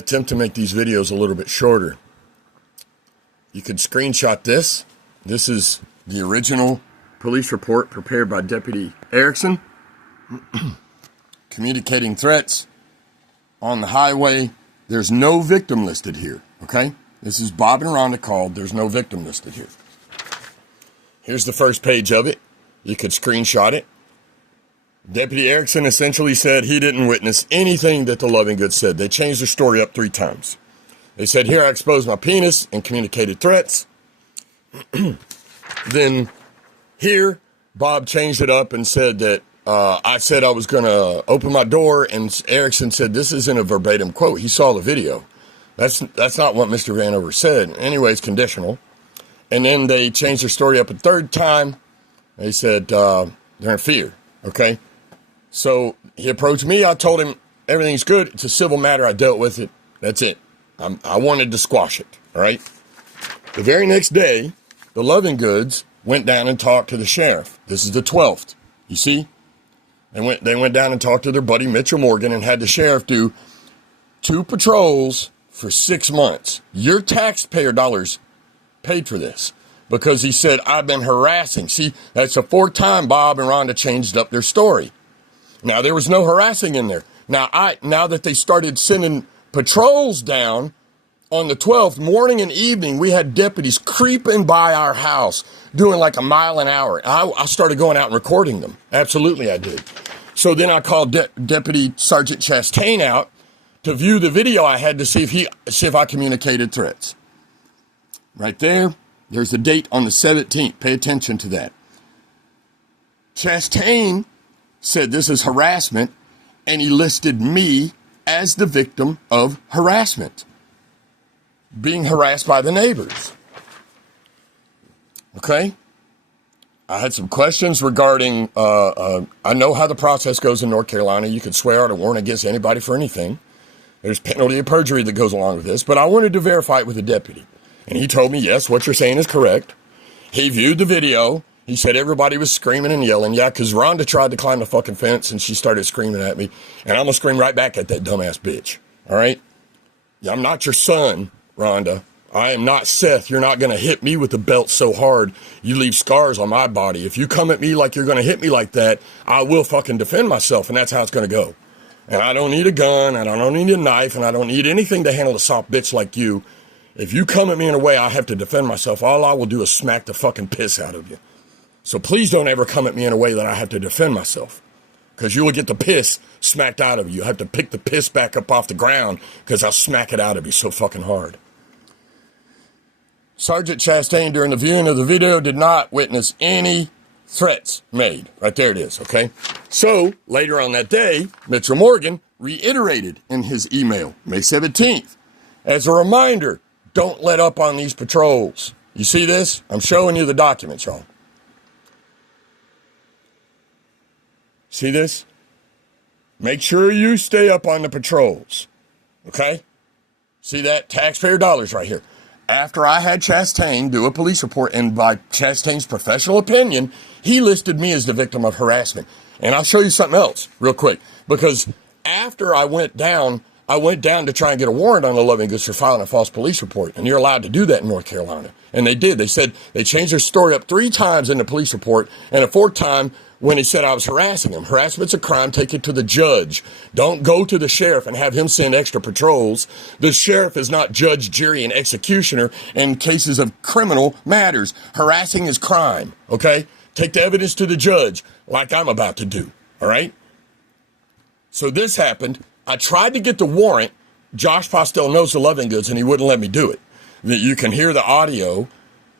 Attempt to make these videos a little bit shorter. You could screenshot this. This is the original police report prepared by Deputy Erickson. Communicating threats on the highway. There's no victim listed here, okay? This is Bob and Rhonda called. There's no victim listed here. Here's the first page of it. You could screenshot it. Deputy Erickson essentially said he didn't witness anything that the Loving Goods said. They changed their story up 3 times. They said, here I exposed my penis and communicated threats. Then here, Bob changed it up and said that I said I was going to open my door, and Erickson said this isn't a verbatim quote. He saw the video. That's not what Mr. Vanover said. Anyway, it's conditional. And then they changed their story up a 3rd time. They said they're in fear, okay? So he approached me. I told him everything's good. It's a civil matter. I dealt with it. That's it. I wanted to squash it, all right? The very next day, the Loving Goods went down and talked to the sheriff. This is the 12th. You see? They went down and talked to their buddy Mitchell Morgan and had the sheriff do 2 patrols for 6 months. Your taxpayer dollars paid for this because he said, I've been harassing. See, that's the 4th time Bob and Rhonda changed up their story. Now, there was no harassing in there. Now that they started sending patrols down on the 12th, morning and evening, we had deputies creeping by our house doing like a mile an hour. I started going out and recording them. Absolutely, I did. So then I called Deputy Sergeant Chastain out to view the video I had to see if I communicated threats. Right there, there's the date on the 17th. Pay attention to that. Chastain said this is harassment, and he listed me as the victim of harassment, being harassed by the neighbors. Okay? I had some questions regarding, I know how the process goes in North Carolina. You can swear out a warrant against anybody for anything. There's penalty of perjury that goes along with this, but I wanted to verify it with the deputy. And he told me, yes, what you're saying is correct. He viewed the video. He said everybody was screaming and yelling. Yeah, because Rhonda tried to climb the fucking fence and she started screaming at me. And I'm going to scream right back at that dumbass bitch. All right? Yeah, I'm not your son, Rhonda. I am not Seth. You're not going to hit me with the belt so hard you leave scars on my body. If you come at me like you're going to hit me like that, I will fucking defend myself, and that's how it's going to go. And I don't need a gun, and I don't need a knife, and I don't need anything to handle a soft bitch like you. If you come at me in a way I have to defend myself, all I will do is smack the fucking piss out of you. So please don't ever come at me in a way that I have to defend myself, because you will get the piss smacked out of you. You have to pick the piss back up off the ground because I'll smack it out of you so fucking hard. Sergeant Chastain, during the viewing of the video, did not witness any threats made. Right there it is, okay? So, later on that day, Mitchell Morgan reiterated in his email, May 17th, as a reminder, don't let up on these patrols. You see this? I'm showing you the documents, y'all. See this? Make sure you stay up on the patrols, okay? See that? Taxpayer dollars right here. After I had Chastain do a police report, and by Chastain's professional opinion, he listed me as the victim of harassment. And I'll show you something else real quick, because after I went down to try and get a warrant on the Loving Goods for filing a false police report, and you're allowed to do that in North Carolina. And they did. They said they changed their story up 3 times in the police report, and a 4th time when he said I was harassing him. Harassment's a crime. Take it to the judge. Don't go to the sheriff and have him send extra patrols. The sheriff is not judge, jury, and executioner in cases of criminal matters. Harassing is crime, okay? Take the evidence to the judge like I'm about to do, all right? So this happened. I tried to get the warrant. Josh Postel knows the Loving Goods, and he wouldn't let me do it. That you can hear the audio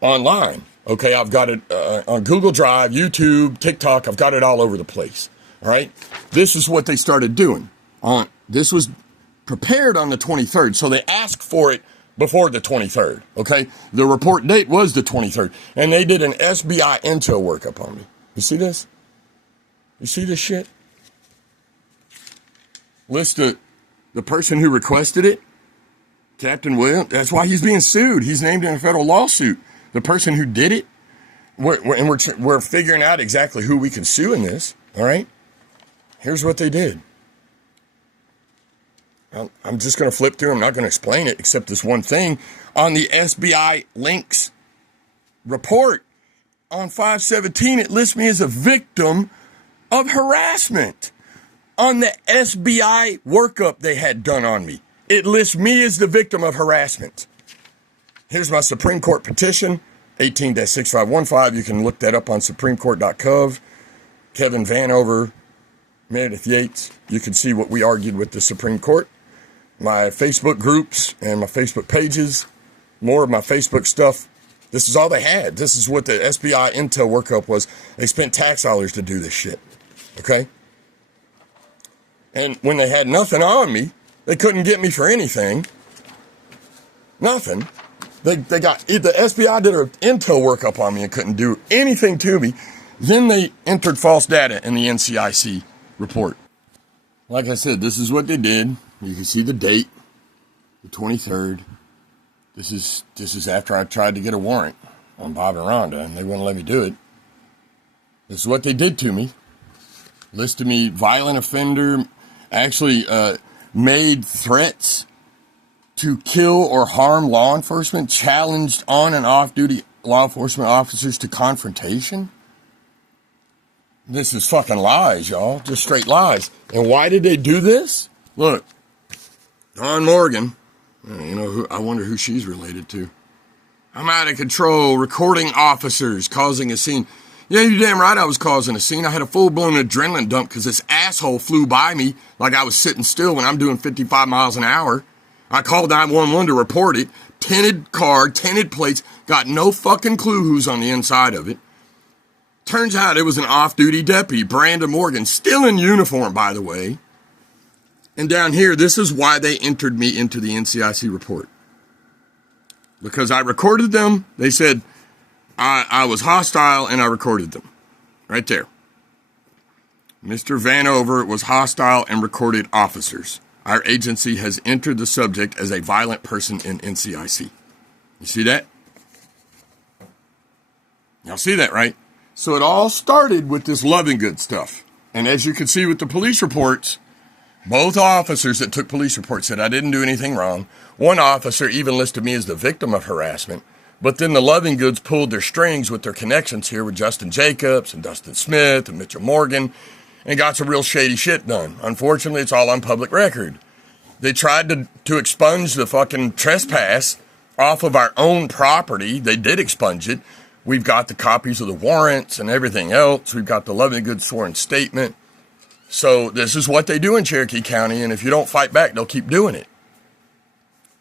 online. Okay, I've got it on Google Drive, YouTube, TikTok. I've got it all over the place. All right? This is what they started doing. This was prepared on the 23rd, so they asked for it before the 23rd. Okay? The report date was the 23rd, and they did an SBI intel workup on me. You see this? You see this shit? List the person who requested it, Captain William. That's why he's being sued. He's named in a federal lawsuit. The person who did it, we're figuring out exactly who we can sue in this, all right? Here's what they did. I'm just going to flip through. I'm not going to explain it except this one thing. On the SBI links report on 517, it lists me as a victim of harassment. On the SBI workup they had done on me, it lists me as the victim of harassment. Here's my Supreme Court petition, 18-6515. You can look that up on supremecourt.gov. Kevin Vanover, Meredith Yates. You can see what we argued with the Supreme Court. My Facebook groups and my Facebook pages, more of my Facebook stuff. This is all they had. This is what the SBI Intel workup was. They spent tax dollars to do this shit. Okay? And when they had nothing on me, they couldn't get me for anything. Nothing. The SBI did an Intel workup on me and couldn't do anything to me. Then they entered false data in the NCIC report. Like I said, this is what they did. You can see the date, the 23rd. This is after I tried to get a warrant on Bob and Rhonda, and they wouldn't let me do it. This is what they did to me. Listed me violent offender, actually made threats to kill or harm law enforcement, challenged on and off-duty law enforcement officers to confrontation. This is fucking lies, y'all. Just straight lies. And why did they do this? Look, Dawn Morgan, you know who? I wonder who she's related to. I'm out of control, recording officers, causing a scene. Yeah, you're damn right I was causing a scene. I had a full-blown adrenaline dump because this asshole flew by me like I was sitting still when I'm doing 55 miles an hour. I called 911 to report it. Tinted car, tinted plates, got no fucking clue who's on the inside of it. Turns out it was an off-duty deputy, Brandon Morgan, still in uniform, by the way. And down here, this is why they entered me into the NCIC report. Because I recorded them. They said I was hostile and I recorded them. Right there. Mr. Vanover was hostile and recorded officers. Our agency has entered the subject as a violent person in NCIC. You see that? Y'all see that, right? So it all started with this Loving Good stuff. And as you can see with the police reports, both officers that took police reports said I didn't do anything wrong. One officer even listed me as the victim of harassment. But then the Loving Goods pulled their strings with their connections here with Justin Jacobs and Dustin Smith and Mitchell Morgan and got some real shady shit done. Unfortunately, it's all on public record. They tried to expunge the fucking trespass off of our own property. They did expunge it. We've got the copies of the warrants and everything else. We've got the Loving Goods sworn statement. So this is what they do in Cherokee County, and if you don't fight back, they'll keep doing it.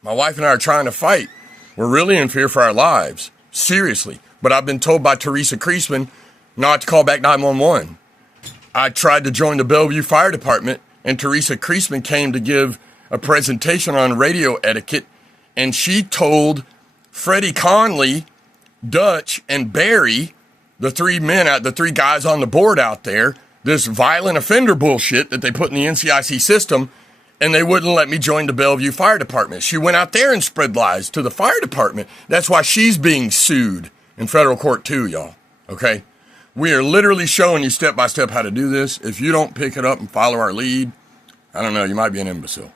My wife and I are trying to fight. We're really in fear for our lives. Seriously. But I've been told by Teresa Kreisman not to call back 911. I tried to join the Bellevue Fire Department, and Teresa Kreisman came to give a presentation on radio etiquette, and she told Freddie Conley, Dutch, and Barry, the three guys on the board out there, this violent offender bullshit that they put in the NCIC system, and they wouldn't let me join the Bellevue Fire Department. She went out there and spread lies to the fire department. That's why she's being sued in federal court too, y'all. Okay? We are literally showing you step by step how to do this. If you don't pick it up and follow our lead, I don't know, you might be an imbecile.